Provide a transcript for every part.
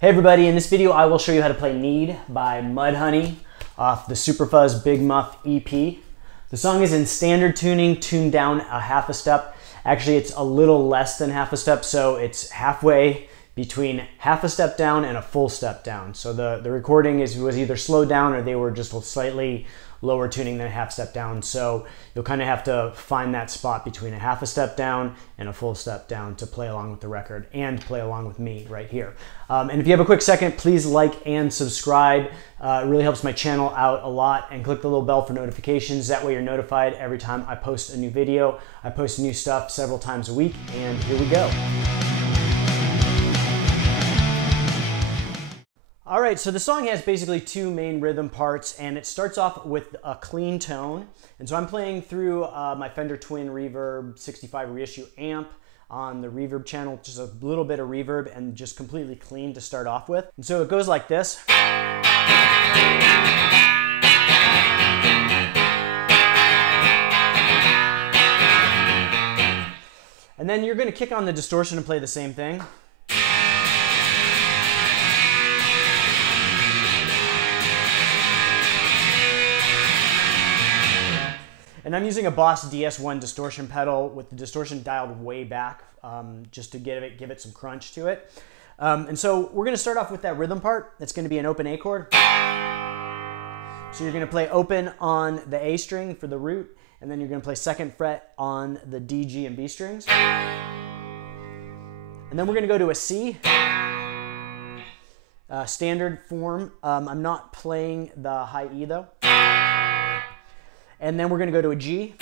Hey everybody, in this video I will show you how to play Need by Mudhoney off the Super Fuzz Big Muff EP. The song is in standard tuning, tuned down a half a step. Actually, it's a little less than half a step, so it's halfway between half a step down and a full step down. So the recording was either slowed down or they were just slightly lower tuning than a half step down. So you'll kind of have to find that spot between a half a step down and a full step down to play along with the record and play along with me right here. And if you have a quick second, please like and subscribe. It really helps my channel out a lot, and click the little bell for notifications. That way you're notified every time I post a new video. I post new stuff several times a week, and here we go. All right, so the song has basically two main rhythm parts, and it starts off with a clean tone. And so I'm playing through my Fender Twin Reverb 65 reissue amp on the reverb channel, just a little bit of reverb and just completely clean to start off with. And so it goes like this. And then you're gonna kick on the distortion and play the same thing. And I'm using a Boss DS1 distortion pedal with the distortion dialed way back, just to give it some crunch to it. And so we're going to start off with that rhythm part. It's going to be an open A chord. So you're going to play open on the A string for the root, and then you're going to play second fret on the D, G, and B strings. And then we're going to go to a C, standard form. I'm not playing the high E though. And then we're going to go to a G.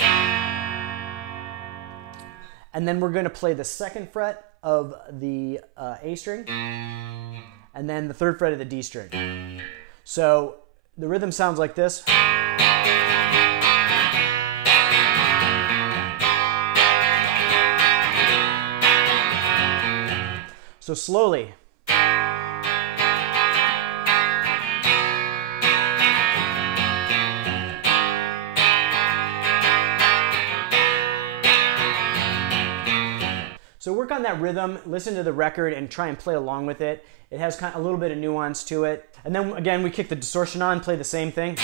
And then we're going to play the second fret of the A string. And then the third fret of the D string. So the rhythm sounds like this. So slowly. So work on that rhythm, listen to the record, and try and play along with it. It has kind of a little bit of nuance to it. And then again, we kick the distortion on, play the same thing.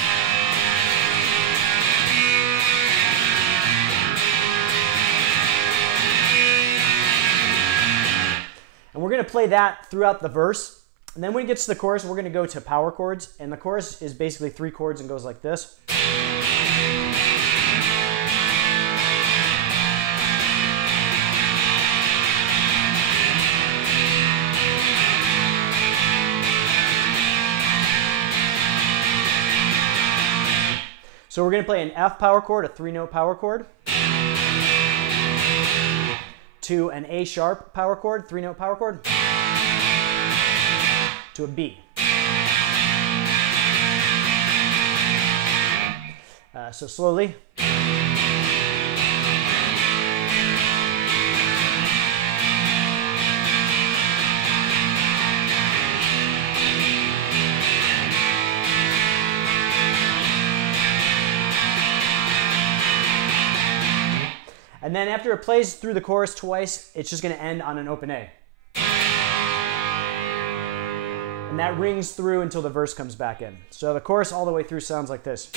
And we're gonna play that throughout the verse. And then when it gets to the chorus, we're gonna go to power chords. And the chorus is basically 3 chords and goes like this. So we're going to play an F power chord, a 3-note power chord, to an A sharp power chord, 3-note power chord, to a B. So slowly. And then after it plays through the chorus twice, it's just going to end on an open A. And that rings through until the verse comes back in. So the chorus all the way through sounds like this.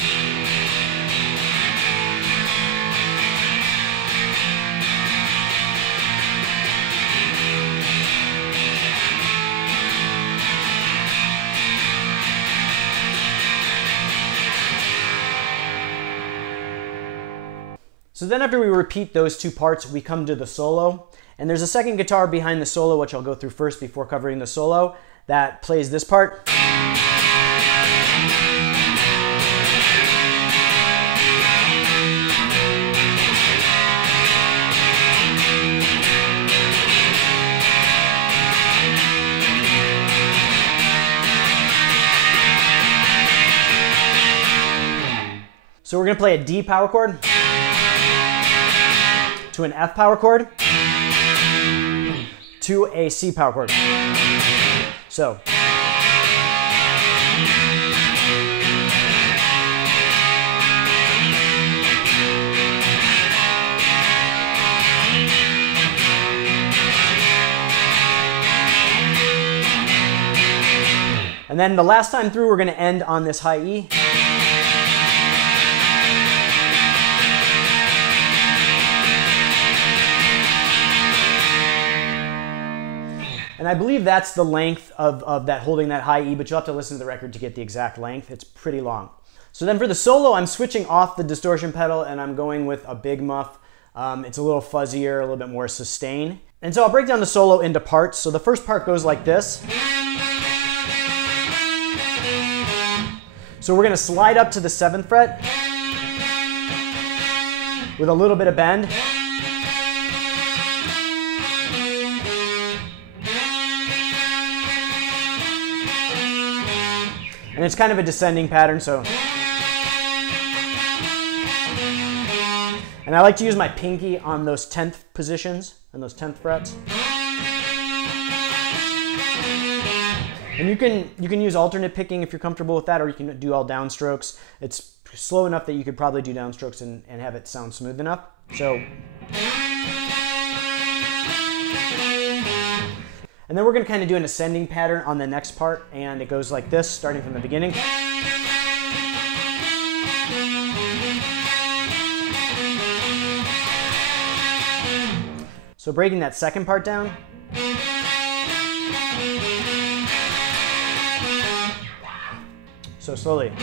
So then after we repeat those 2 parts, we come to the solo. And there's a second guitar behind the solo, which I'll go through first before covering the solo, that plays this part. So we're going to play a D power chord, to an F power chord, to a C power chord. So. And then the last time through, we're going to end on this high E. And I believe that's the length of that holding that high E, but you'll have to listen to the record to get the exact length. It's pretty long. So then for the solo, I'm switching off the distortion pedal and I'm going with a big muff. It's a little fuzzier, a little bit more sustain. And so I'll break down the solo into parts. So the first part goes like this. So we're going to slide up to the 7th fret with a little bit of bend. And it's kind of a descending pattern, so. And I like to use my pinky on those 10th positions and those 10th frets. And you can use alternate picking if you're comfortable with that, or you can do all downstrokes. It's slow enough that you could probably do downstrokes and have it sound smooth enough. So. And then we're going to kind of do an ascending pattern on the next part, and it goes like this, starting from the beginning. So breaking that second part down. So slowly.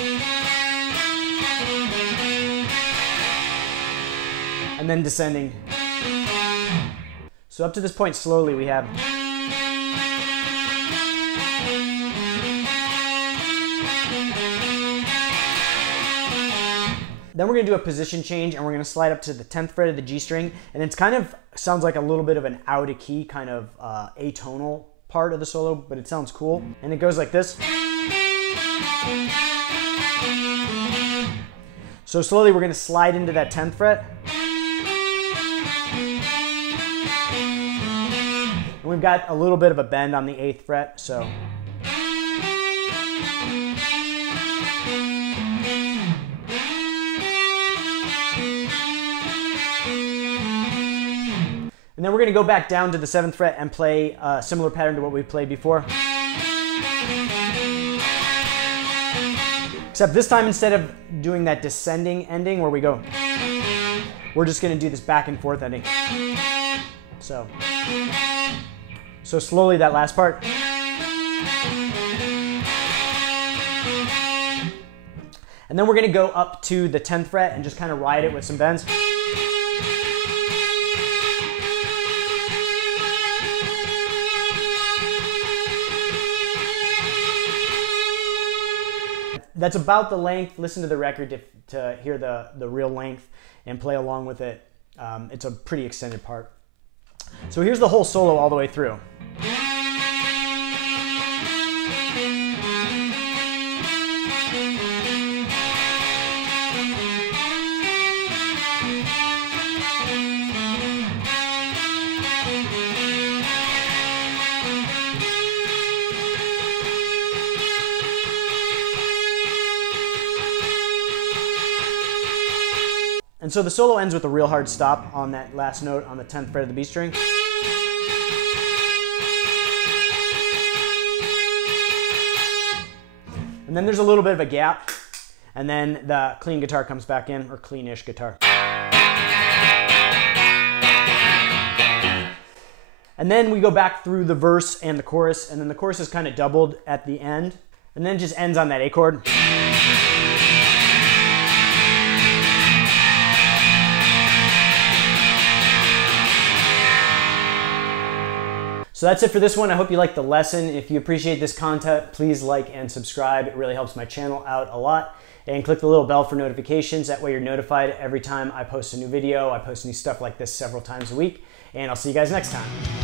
And then descending. So up to this point, slowly we have. Then we're going to do a position change, and we're going to slide up to the 10th fret of the G string, and it's kind of sounds like a little bit of an out of key kind of atonal part of the solo, but it sounds cool. And it goes like this. So slowly we're going to slide into that 10th fret. And we've got a little bit of a bend on the 8th fret, so. And then we're going to go back down to the 7th fret and play a similar pattern to what we played before. Except this time, instead of doing that descending ending where we go, we're just going to do this back and forth ending. So slowly that last part. And then we're going to go up to the 10th fret and just kind of ride it with some bends. That's about the length. Listen to the record to hear the real length and play along with it. It's a pretty extended part. So here's the whole solo all the way through. And so the solo ends with a real hard stop on that last note on the 10th fret of the B string. And then there's a little bit of a gap, and then the clean guitar comes back in, or cleanish guitar. And then we go back through the verse and the chorus, and then the chorus is kind of doubled at the end, and then it just ends on that A chord. So that's it for this one. I hope you liked the lesson. If you appreciate this content, please like and subscribe. It really helps my channel out a lot. And click the little bell for notifications. That way you're notified every time I post a new video. I post new stuff like this several times a week. And I'll see you guys next time.